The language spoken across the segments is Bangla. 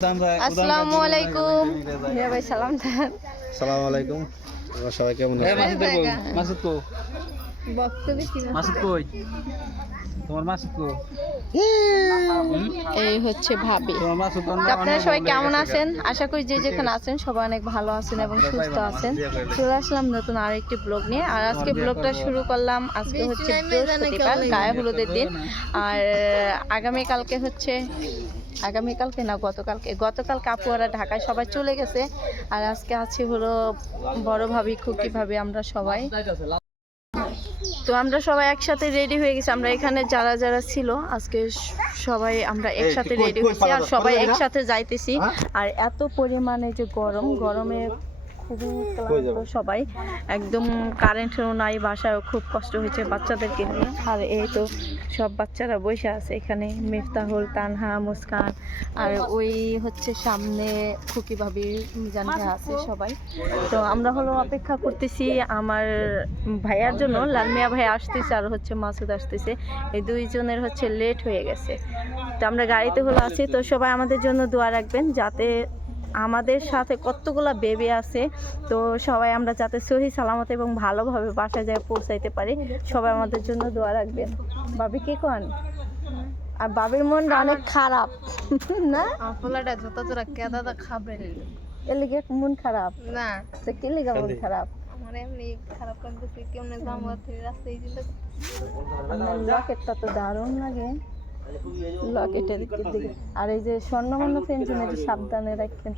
আসসালামু আলাইকুম। হিয়া ভাই সালাম দেন। আসসালামু আলাইকুম। সবাই কেমন আছেন? মাসুদ কো মাসুদ কই তোমার মাসুদ কো এই হচ্ছে ভাবি। তোমার মাসুদ তো আপনারা সবাই কেমন আছেন? আশা করি যে যেখানে আছেন সবাই অনেক ভালো আছেন এবং সুস্থ আছেন। চলে আসলাম নতুন আরেকটি ব্লগ নিয়ে। আর আজকে ব্লগটা শুরু করলাম, আজকে হচ্ছে বৃহস্পতিবার, গায়ে হলুদের দিন। আর আগামীকালকে না গতকাল কাপুয়ারা ঢাকায় সবাই চলে গেছে। আর আজকে আছি হলো বড় ভাবি, খুকি ভাবি, আমরা সবাই। তো আমরা সবাই একসাথে রেডি হয়ে গেছি। আমরা এখানে যারা যারা ছিল আজকে সবাই আমরা একসাথে রেডি হয়েছি আর সবাই একসাথে যাইতেছি। আর এত পরিমাণে যে গরমে খুবই ক্লান্ত সবাই, একদম কারেন্টও নাই, বাসায়ও খুব কষ্ট হয়েছে বাচ্চাদেরকে নিয়ে। আর এই তো সব বাচ্চারা বসে আছে এখানে, মিফতাহুল, তানহা, মুস্কান, আর ওই হচ্ছে সামনে খুকি ভাবি, মিজান ভাই আছে সবাই। তো আমরা হলো অপেক্ষা করতেছি আমার ভাইয়ার জন্য। লালমিয়া ভাই আসতেছে আর হচ্ছে মাসুদ আসতেছে, এই দুইজনের হচ্ছে লেট হয়ে গেছে। তো আমরা গাড়িতে হলো আছি। তো সবাই আমাদের জন্য দোয়া রাখবেন, যাতে আমাদের সাথে কতগুলা বেবি আছে, তো সবাই আমরা যাতে সহি সালামত এবং ভালোভাবে বাসায় যায় পৌঁছাইতে পারি। সবাই আমাদের জন্য দোয়া রাখবেন। ভাবি কি কোন? আর বাবির মনটা অনেক খারাপ না? ফলাটা যত জোড়া কেদাদা খাবে এর লিগে মন খারাপ না, তো কি লিগে মন খারাপ? আমার এমনি খারাপ লাগতেছে, কেমনে যাবো রাস্তায় চিন্তা লকেটটা তো দারুণ লাগে, লকেটের দিকে। আর এই যে স্বর্ণমান্য পেনশন, এই যে সাবধানে রাখবেন।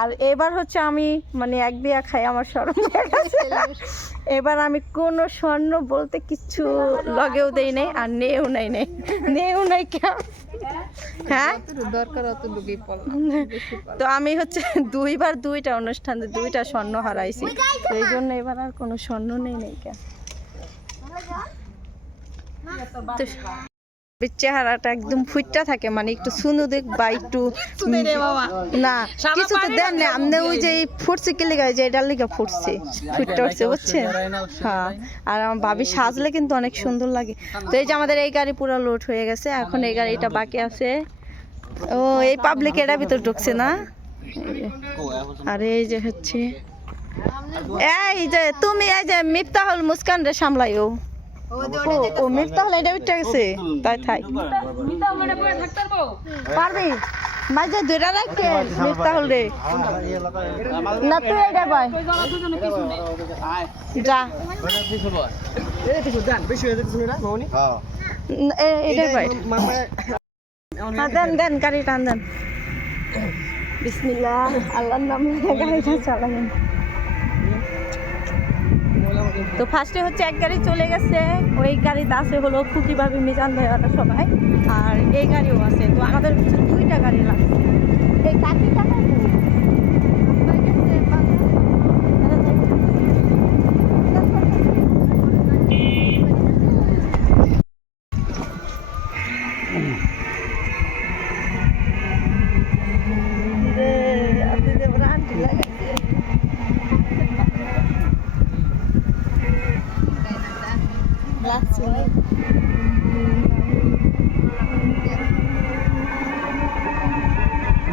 আর এবার হচ্ছে আমি মানে এক বিয়া খাই, আমার শরম হয়ে গেছে। এবার আমি কোনো স্বর্ণ বলতে কিচ্ছু লগেও দেই নাই আর নেও নাই কেন, হ্যাঁ দরকার অত ডুবি পড়লাম। তো আমি হচ্ছে দুইটা অনুষ্ঠানে দুইটা স্বর্ণ হারাইছি, তো এই জন্য এবার আর কোনো স্বর্ণ নেই কেন। চেহারাটা একদম ফুটটা থাকে, মানে একটু সুন্দর দেখ বা একটু না কিছু তো দেন না আপনি। ওই যে ফুটছে কি লেগে, যে এটার লেগে ফুটছে, ফুটটা উঠছে বুঝছেন? হ্যাঁ। আর আমার ভাবি সাজলে কিন্তু অনেক সুন্দর লাগে। তো এই যে আমাদের এই গাড়ি পুরো লোড হয়ে গেছে, এখন এই গাড়িটা বাকি আছে। ও এই পাবলিক এটা ভিতর ঢুকছে না। আর এই যে হচ্ছে এই যে তুমি এই যে মিফতাহুল, মুস্কান রে সামলাইও। ও মিফতাহুল এটা উঠে গেছে, তাই থাই পারবি মাঝে ধরে রাখে মিফতাহুল রে। না তুই এটা ভাই যা, এটা ভাই দেন গাড়ি টান দেন। বিসমিল্লাহ, আল্লাহর নামে গাড়িটা চালাবেন। তো ফার্স্টে হচ্ছে এক গাড়ি চলে গেছে, ওই গাড়িতে আছে হলো খুকি ভাবি, মিজান ভাই, ওরা সবাই। আর এই গাড়িও আছে। তো আমাদের হচ্ছে দুইটা গাড়ি লাগছে। এই কাকিটা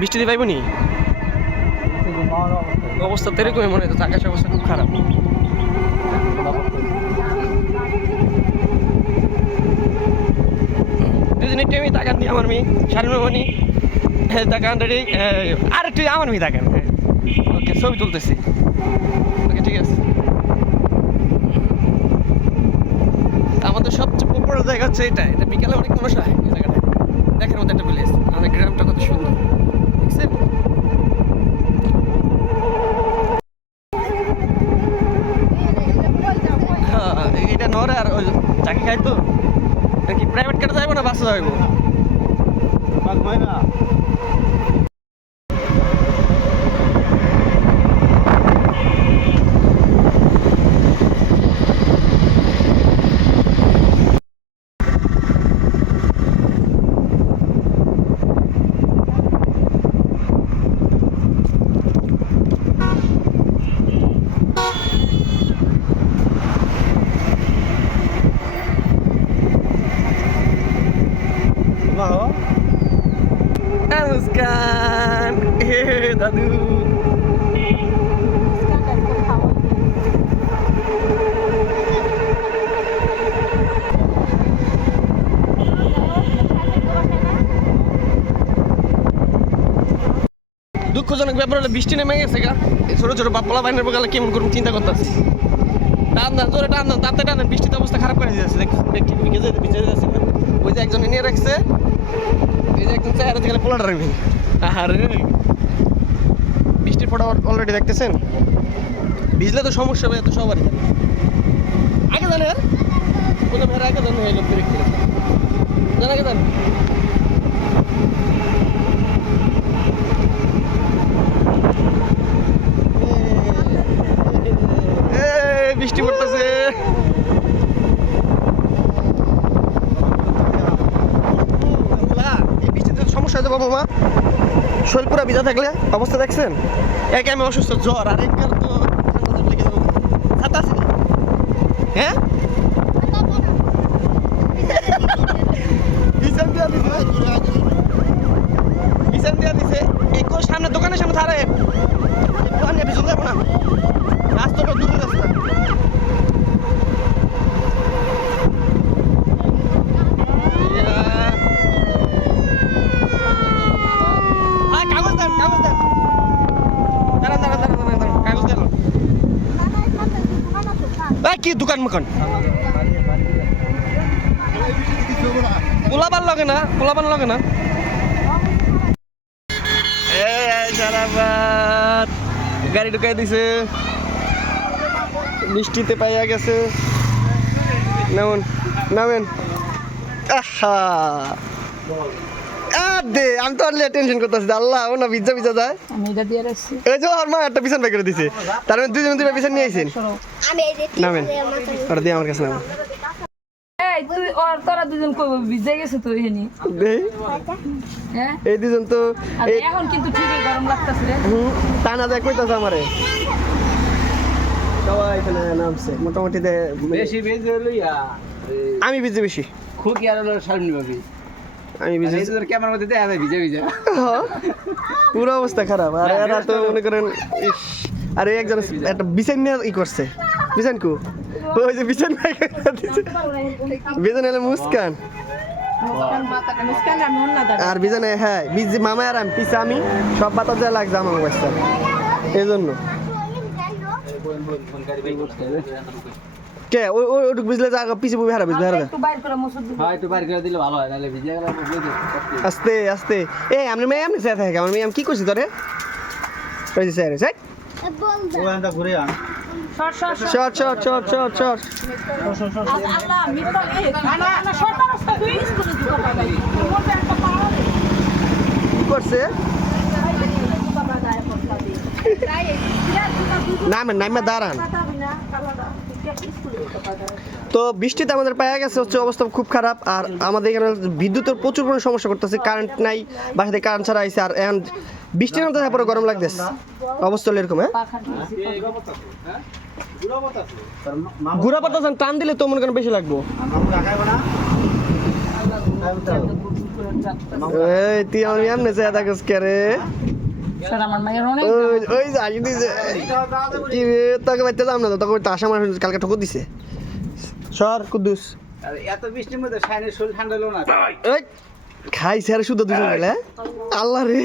বৃষ্টিতে পাইব নি অবস্থা তো এরকমই মনে হতো, আকাশের অবস্থা খুব খারাপ। দুজনে টেমি তাকান দিয়ে আমার মেয়ে শারমিনী তাকান রেডি। আর একটু আমার মেয়ে তাকান। ওকে ছবি তুলতেছি। ওকে ঠিক আছে। আমাদের সবচেয়ে পপুলার জায়গা হচ্ছে এটা বিকালে অনেক মানুষ হয় এই জায়গাটা দেখার মতো একটা প্লেস। আমাদের গ্রামটা কত সুন্দর দেখছেন। এটা নরে আর ওই চাকি খাই তো কি প্রাইভেট কারে যাইবো না বাসে যাইবো? দাদু দুঃখজনক ব্যাপার হলো বৃষ্টি নেমে গেছে গা এই ছোট ছোট বাপলা বাইনের বগালে কেমন করুন চিন্তা করতেছি টান দেন জোরে টান দেন তাতে টান দেন বৃষ্টিতে অবস্থা খারাপ করে দিয়েছে দেখি ভিজে যাচ্ছে না ওই যে একজন নিয়ে রাখছে এই যে একজন চেহারা থেকে পোলাটা রাখবেন আরে বৃষ্টির ফোঁটা অলরেডি দেখতেছেন ভিজলে তো সমস্যা হবে এত সবারই আগে জানে আর কোনো ভেড়া আগে জানে এই লোক জান আগে জান বৃষ্টি পড়তেছে এই বৃষ্টিতে সমস্যা হয়ে যাবো মামা শরীর পুরা ভিজা থাকলে অবস্থা দেখছেন একে আমি অসুস্থ জ্বর আর এক তো ঠান্ডা জ্বর লেগে যাবো ছাতা আছে হ্যাঁ বিছান দিয়া দিছে একটু সামনে দোকানের সামনে থারে দোকান নিয়ে পিছনে যাবো না রাস্তাটা দূরের রাস্তা কাগজ দেন কাগজ দেন কি দোকান মুখান পোলাবার লাগে না গাড়ি ঢুকাই দিছে বৃষ্টিতে পাইয়া গেছে নামেন আহা দে আমি তো অনলি টেনশন করতেছি আল্লাহ ও না ভিজা যায় আমি এটা দিয়ে রাখছি এই যে আর মা একটা বিছান বের করে দিছে তার মানে দুইজন দুইটা বিছান নিয়ে আইছেন নামেন ওটা দিয়ে আমার কাছে নাম এই তুই আর তোরা দুজন কই ভিজে গেছে তো এখানে দেই হ্যাঁ এই দুজন তো এখন কিন্তু ঠিকই গরম লাগতাছে রে টানা যায় কইতাছে আমারে সবাই এখানে নামছে মোটামুটি বেশি বেজে লইয়া আমি ভিজে বেশি খুব আর হলো সামনে ভাবি আমি ভিজে এই তোর ক্যামেরার মধ্যে দেখা যায় ভিজে পুরো অবস্থা খারাপ আর এরা তো মনে করেন আরে একজন একটা বিছান নিয়ে ই করছে বিছান কু ওই যে বিছান ভাই বিছান হলে মুস্কান আর বিছানে হ্যাঁ বিজি মামা আর আমি পিছে আমি সব বাতাস যা লাগছে আমার বাচ্চা এই জন্য কে ওই ওটুক বুঝলে যা পিছে বুঝে হারা বুঝবে হারা হ্যাঁ একটু বাইরে করে দিলে ভালো হয় নাহলে ভিজে গেলে আস্তে আস্তে এই আমি মেয়ে আমি স্যার থাকে আমার মেয়ে আমি কি করছি তোরে ওই যে স্যার স্যার ওখানটা ঘুরে আন শর্ট কি করছে নামে দাঁড়ান তো বৃষ্টিতে আমাদের পাওয়া গেছে হচ্ছে অবস্থা খুব খারাপ আর আমাদের এখানে বিদ্যুতের প্রচুর পরিমাণে সমস্যা করতেছে কারেন্ট নাই বাসাতে কারেন্ট ছাড়া আইছে আর এখন বৃষ্টি নামতে তারপরে গরম লাগতেছে অবস্থা হলো এরকম হ্যাঁ ঘুরা পাতা টান দিলে তো মনে করেন বেশি লাগবো এই তুই আমার এমনি চেয়ে থাকিস কে রে ওই যাই দিছে কি রে তোকে বাইতে যাম না তো তোকে তাসা আমার কালকে ঠকুর দিছে সর কুদ্দুস এত বৃষ্টির মধ্যে শাইনের শরীর ঠান্ডা হলো না এই খাইছে আর শুধু দুজন গেলে আল্লাহ রে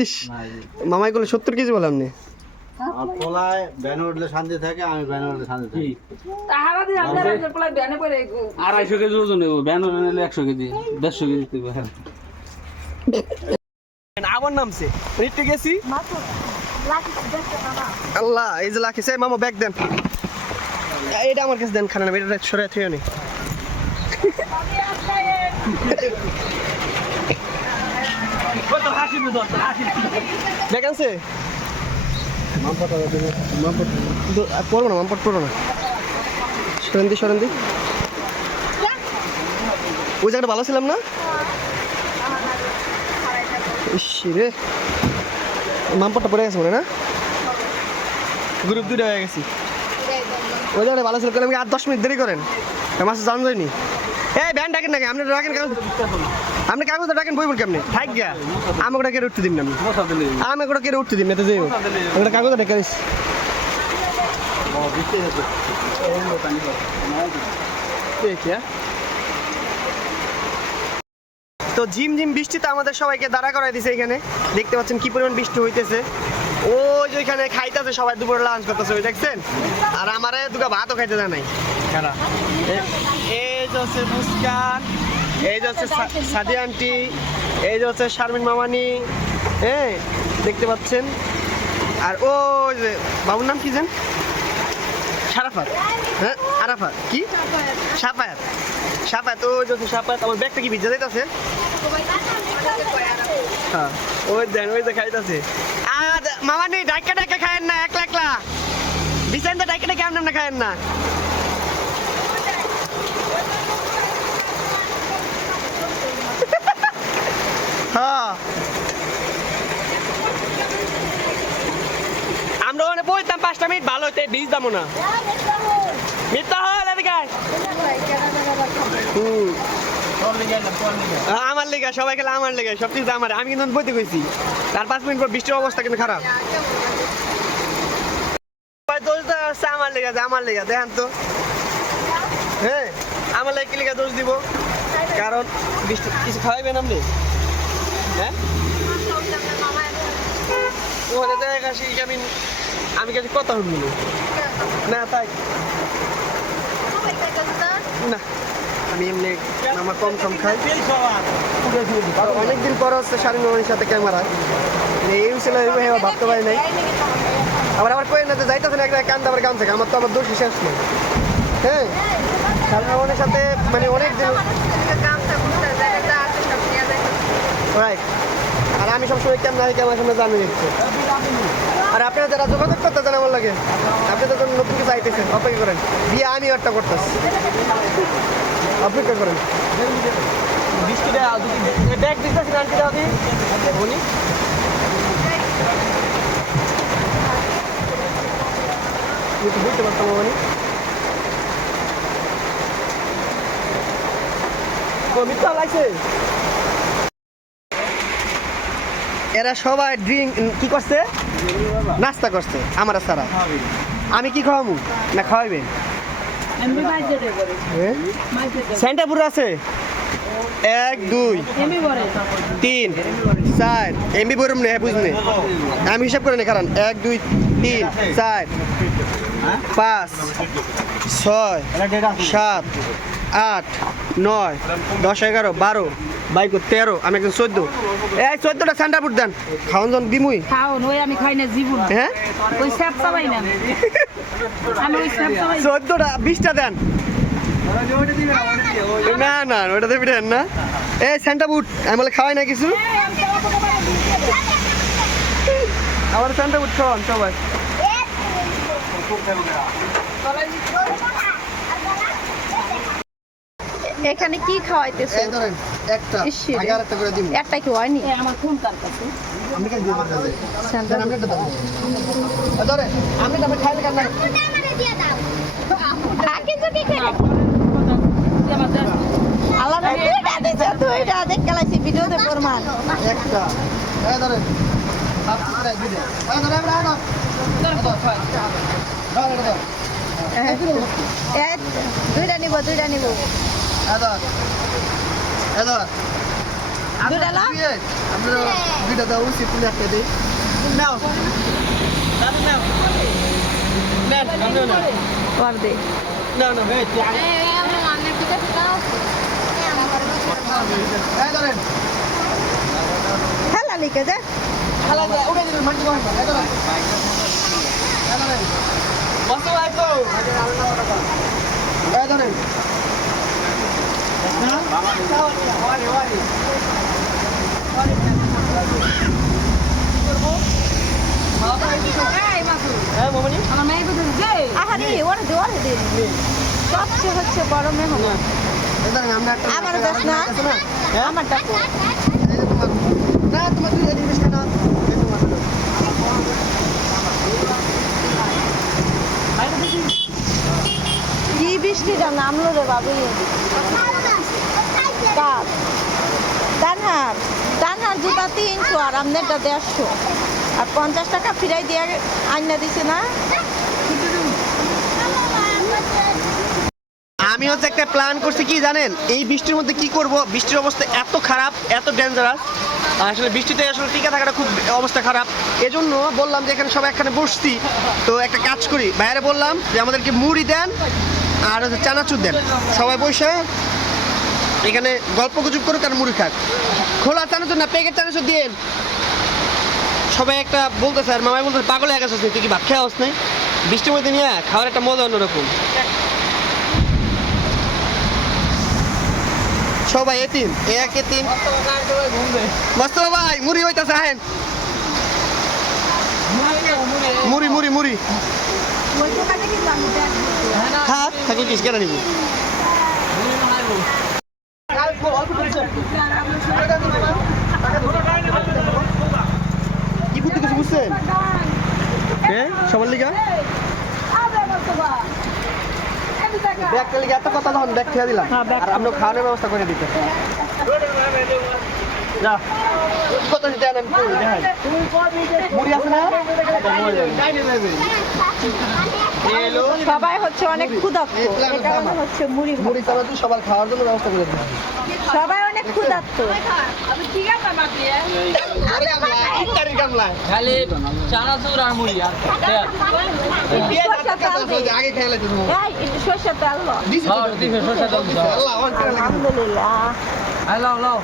ইস মামাই বলে 70 কেজি বললাম নি আর পোলায় ব্যানে উঠলে শান্তি থাকে আমি ব্যানে উঠলে শান্তি থাকি 250 কেজি ওজন ব্যান নিলে 100 কেজি 150 কেজি আবার নামছে রিটে গেছি আল্লাহ এই যে লাখি মামা ব্যাগ দেন এটা আমার কাছে দেন খানা না এটা সরে থিও নি ব্যাগ আছে পড়বো না মামপট পড়বো না সরেন্দি ওই জায়গাটা ভালো ছিলাম না রে মামপটটা পড়ে গেছে মনে না গ্রুপ 2 হয়ে গেছি ওই জায়গাটা ভালো ছিল আমি আর 10 মিনিট দেরি করেন মাসে জান যায়নি এই ব্যান ডাকেন নাকি আপনি রাখেন কেন আপনি কাগজটা ডাকেন বইবল কেমনে থাক গিয়া আমাকে ডাকে উঠতে দিন না আমি আমাকে ডাকে উঠতে দিন না তো যাই আমরা কাগজটা ডাকে দিস তো ঝিম ঝিম বৃষ্টিতে আমাদের সবাইকে দাঁড়া করাই দিছে এখানে দেখতে পাচ্ছেন কি পরিমাণ বৃষ্টি হইতেছে ওই যে ওইখানে খাইতেছে সবাই দুপুরে লাঞ্চ করতেছে ওই দেখছেন আর আমারে দুটো ভাতও খাইতে দেয় নাই এই যে হচ্ছে মুস্কান এই যে হচ্ছে সাদি আন্টি এই যে হচ্ছে শারমিন মামানি হ্যাঁ দেখতে পাচ্ছেন আর ওই যে বাবুর নাম কি জান শারাফাত হ্যাঁ আরাফাত কি সাফায়াত সাফায়াত ওই যে সাফায়াত আমার ব্যাগটা কি ভিজা যাইতেছে হ্যাঁ ওই দেন ওই যে খাইতেছে আর মামানি ডাইকা ডাইকা খায়েন না একলা একলা বিছানটা ডাইকা ডাইকা আপনি খায়েন না হ্যাঁ আমরা ওখানে বইতাম 5টা মিনিট ভালো হইতে বীজ দামো না মিথ্যা হল এদিকে আমার লেগে সবাই খেলে আমার লেগে সব কিছু আমার আমি কিন্তু বইতে গেছি তার 5 মিনিট পর বৃষ্টির অবস্থা কিন্তু খারাপ দোষটা হচ্ছে আমার লেগে দেখেন তো হ্যাঁ আমার লেগে কি লেগে দোষ দিব কারণ বৃষ্টি কিছু খাওয়াইবেন আপনি হ্যাঁ ওখানে দেখা আসি আমি কাছে কথা শুনবো না তাই না আমি এমনি আমার কম খাই অনেকদিন পর হচ্ছে শারীন মামানির সাথে ক্যামেরা এই ছিল ভাবতে পারি নাই আবার কই না যাইতেছে না একটা কান্দা আবার গান থেকে আমার তো আমার দোষ শেষ নেই হ্যাঁ শারীন মামানির সাথে মানে অনেকদিন রাইট আর আমি সবসময় ক্যামেরার সামনে জানি নিচ্ছি আর আপনারা যারা যোগাযোগ করতে চান আমার লাগে আপনি তো নতুন কিছু আইতেছেন অপেক্ষা করেন বিয়ে আমি একটা করতেছি অপেক্ষা করেন বৃষ্টিটা ব্যাগ দিতেছি না আনটি উনি বুঝতে পারতাম উনি মিথ্যা লাগছে এরা সবাই ড্রিঙ্ক কি করছে নাস্তা করছে আমার সারা আমি কি খাওয়াবো না খাওয়াইবেন সেন্টাপুর আছে 1 2 3 4 এমবি বরুম নে বুঝনে আমি হিসাব করে নে কারণ 1 2 3 4 5 6 7 8 9 10 11 12 বাইক 13 আমি একজন 14 এই 14টা সেন্টাপুর দেন খাওন জন দিমুই খাওন ওই আমি খাই না জীবন হ্যাঁ ওই স্যাপ চাবাই না আমি ওই স্যাপ চাবাই 14টা 20টা দেন না না ওটা দেবি দেন না এই সেন্টাপুর আমি বলে খাওয়াই না কিছু আমার সেন্টাপুর খাওয়ান সবাই এখানে কি খাওয়াইতেছে এই ধরেন একটা ইসিরে। আগে আরেকটা করে দিমু একটা কি হয়নি আমার ফোন কার কাছে আমি কেন দিয়ে দিতে হবে সেন্টার আমি একটা দাও ধরে আমি তবে খাইলে কেন আগে যদি আলাদা দুইটা দেখ গেলাইছি ভিডিওতে প্রমাণ একটা এই ধরেন সাত করে দিবে এই ধরে আমরা দাও দুইটা নিব এই ধর দুইটা লাও আমরা দুইটা দাও উচিত তুমি একটা দেই নাও দাদু নাও নাও কর দে নাও না ভাই এই ধরেন খেলা লিখে যা খালা যা উড়ে দিন মাটি কোন এই ধরেন এই ধরেন বসো আইতো এই ধরেন আমার মেয়ে বলছে যে আহারে ওরে দে সবচেয়ে হচ্ছে বড় মেহমান আমার দাস না আমার ডাকো না তোমার দুই জিনিস কেন কি বৃষ্টিটা নামলো রে বাবু কাপ তানহার জুতা 300 আর আমনেরটা 150 আর 50 টাকা ফিরাই দিয়ে আইনা দিছে না। আমি হচ্ছে একটা প্ল্যান করছি কি জানেন, এই বৃষ্টির মধ্যে কি করব, বৃষ্টির অবস্থা এত খারাপ, এত ডেঞ্জারাস, আসলে বৃষ্টিতে আসলে টিকা থাকাটা খুব অবস্থা খারাপ। এজন্য বললাম যে এখানে সবাই একখানে বসছি, তো একটা কাজ করি, বাইরে বললাম যে আমাদেরকে মুড়ি দেন আর হচ্ছে চানাচুর দেন, সবাই বসে এখানে গল্প গুজব করুক আর মুড়ি খাক। খোলা চানাচুর না প্যাকেট চানাচুর দিন। সবাই একটা বলতেছে আর মামাই বলতেছে পাগল হয়ে গেছিস তুই কি ভাত খেয়ে আসছ নাই? বৃষ্টির মধ্যে নিয়ে খাওয়ার একটা মজা অন্যরকম। সবাই এতিম, এক এতিম। মোস্তফা ভাই মুড়ি হইতাছে, আহেন মুড়ি মুড়ি মুড়ি হাত থাকলে কিস কেন নিব। কি বুঝতে কিছু বুঝছেন? হ্যাঁ সবার লিগা ব্যাগটা লিগে এত কথা তখন ব্যাগ খেয়ে দিলাম আর আমরা খাওয়ানোর ব্যবস্থা করে দিতে। যা কত দিতে আনেন মুড়ি আছে না? সবাই হচ্ছে অনেক ক্ষুধার্ত, এটা মনে হচ্ছে মুড়ি ভাত। মুড়ি চানাচুর সবার খাওয়ার জন্য ব্যবস্থা করে দিলাম। সবাই অনেক ক্ষুধার্ত। খালি চানাচুর আর মুড়ি আর আগে খেয়ে লাগছে এই একটু সরষের তেল দাও। আল্লাহ।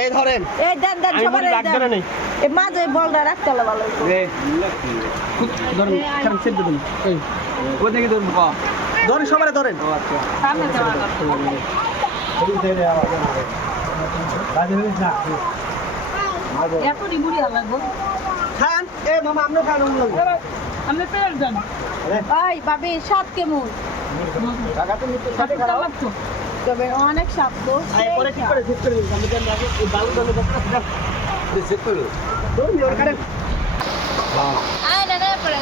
এই ধরেন এই দেন দেন আমি সবার মুড়ি এই রাখ দেন। ধরে নেই। এই মাঝে বলটা রাখতে হলো ভালো হতো। ধরেন সবাই ধরেন। সামনে যাওয়া এত নিবুড়ি লাগবো খান এ মামা আপনি খান আমি পেয়ে যান এই ভাবি স্বাদ কেমন? লাগতো তবে অনেক স্বাদ তো। পরে ঠিক করে ঠিক করে দিন আমি জানি আগে এই বালু জলে বসে চেক করো ধরুন ওর কারে আয় না না পড়ে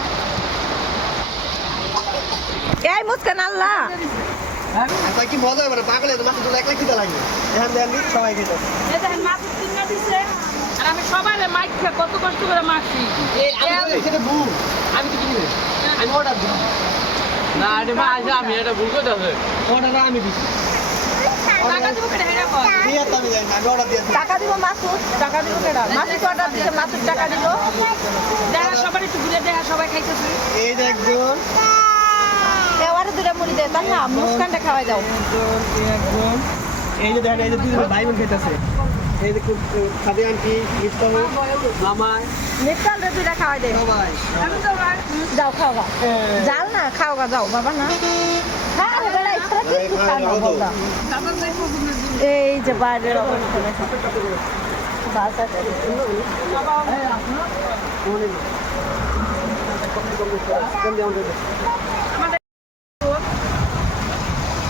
এই মুস্কান আল্লাহ আচ্ছা কি মজা হবে না পাগলে তো মাথা একলা কিটা লাগে এখান দেন সবাই গেছে এই দেখেন মাছ কিনে দিছে আর আমি সবাই মাইক কত কষ্ট করে মাখছি এই আমি সেটা ভুল আমি তো কিনি আমি অর্ডার দিই না এটা মা আছে আমি এটা ভুল করে আছে অর্ডার আমি দিছি টাকা দিব কেটে হেরা কর দিয়ে তো আমি জানি আমি অর্ডার দিয়েছি টাকা দিব মাসুদ, টাকা দিব কেডা? মাসুদ অর্ডার দিছে, মাসুদ টাকা দিব। দেখা সবাই একটু ঘুরে দেখা সবাই খাইতেছে এই যে একজন এবারে দুটা মুড়ি দে, তাই না? মুস্কানটা খাওয়াই দাও। একজন এই যে দেখেন এই যে দুজন ভাই বোন খেতেছে এই যে খাদি আন্টি মিস্টার মামা মিষ্টাল রে দুটা খাওয়াই দে। সবাই যাও খাওয়া জাল না খাওয়া যাও বাবা না। হ্যাঁ বেলা ইচ্ছা কিছু খাও না বাবা। এই যে বাইরের অবস্থা বাস আছে।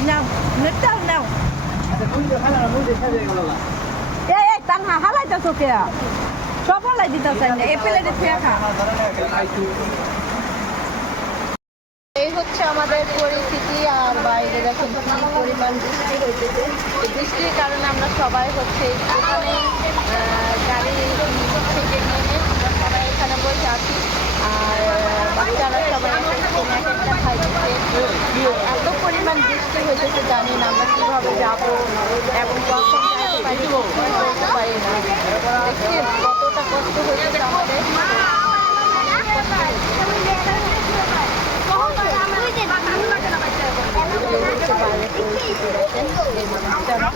নাও মিষ্টাল নাও। এই তানহা হালাইতেছো কে? সব হালাই দিতেছেন না, এই প্লেটে খেয়ে খা। এই হচ্ছে আমাদের পরিস্থিতি আর বাইরে দেখেন কি পরিমাণ বৃষ্টি হইতেছে। এই বৃষ্টির কারণে আমরা সবাই হচ্ছে এখানে গাড়ি থেকে নেমে আমরা সবাই এখানে বসে আছি আর বাচ্চারা সবাই একটা খাইতেছে। এত পরিমাণ বৃষ্টি হইতেছে জানি না আমরা কীভাবে যাবো এবং কখন যেতে পারি বলতে পারি না। দেখছেন কতটা কষ্ট হয়েছে আমাদের। বাচ্চারা